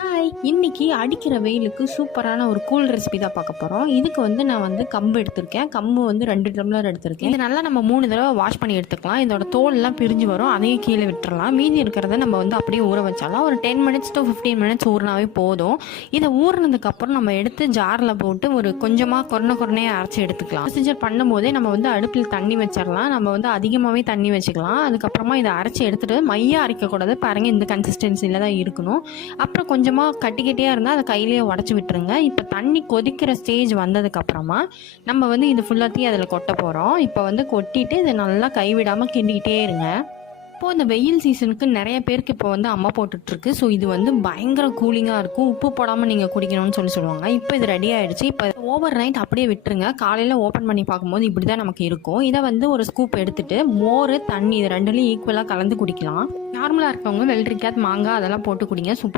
Hi, இன்னைக்கு அடிக்கிற வெயிலுக்கு சூப்பரான ஒரு கூல் ரெசிபி தான் பார்க்க போகிறோம். இதுக்கு வந்து நான் வந்து கம்பு எடுத்திருக்கேன். கம்பு வந்து 2 டம்ளர் எடுத்திருக்கேன். இது நல்லா நம்ம 3 தடவை வாஷ் பண்ணி எடுத்துக்கலாம். இதோட தோல்லாம் பிரிஞ்சு வரும், அதையும் கீழே விட்டுறலாம். மீதி இருக்கிறத நம்ம வந்து அப்படியே ஊற வச்சாலாம். ஒரு 10 மினிட்ஸ் to 15 மினிட்ஸ் ஊறினாவே போதும். இதை ஊறினதுக்கப்புறம் நம்ம எடுத்து ஜாரில் போட்டு ஒரு கொஞ்சமாக கொரணையாக அரைச்சி எடுத்துக்கலாம். ப்ரொசீஜர் பண்ணும்போதே நம்ம வந்து அடுப்பில் தண்ணி வச்சிடலாம். நம்ம வந்து அதிகமாகவே தண்ணி வச்சுக்கலாம். அதுக்கப்புறமா இதை அரைச்சி எடுத்துகிட்டு மையாக அரைக்கக்கூடாது. பாருங்கள், இந்த கன்சிஸ்டன்சியில் தான் இருக்கணும். அப்புறம் கொஞ்சமாக கட்டிக்கிட்டே இருந்தால் அதை கையிலேயே உடச்சி விட்டுருங்க. இப்போ தண்ணி கொதிக்கிற ஸ்டேஜ் வந்ததுக்கப்புறமா நம்ம வந்து இது ஃபுல்லாத்தையும் அதில் கொட்ட போகிறோம். இப்போ வந்து கொட்டிட்டு இதை நல்லா கைவிடாமல் கிண்டிக்கிட்டே இருங்க. இப்போது இந்த வெயில் சீசனுக்கு நிறைய பேருக்கு இப்போ வந்து அம்மா போட்டுட்ருக்கு. ஸோ இது வந்து பயங்கர கூலிங்காக இருக்கும். உப்பு போடாமல் நீங்கள் குடிக்கணும்னு சொல்லுவாங்க. இப்போ இது ரெடி ஆகிடுச்சு. இப்போ ஓவர் நைட் அப்படியே விட்டுருங்க. காலையில் ஓப்பன் பண்ணி பார்க்கும்போது இப்படி தான் நமக்கு இருக்கும். இதை வந்து ஒரு ஸ்கூப் எடுத்துகிட்டு மோர், தண்ணி இது ரெண்டுலேயும் ஈக்குவலாக கலந்து குடிக்கலாம். நார்மலாக இருக்கவங்க வெள்ளரிக்காய், மாங்காய் அதெல்லாம் போட்டு குடிங்க. சூப்பர்.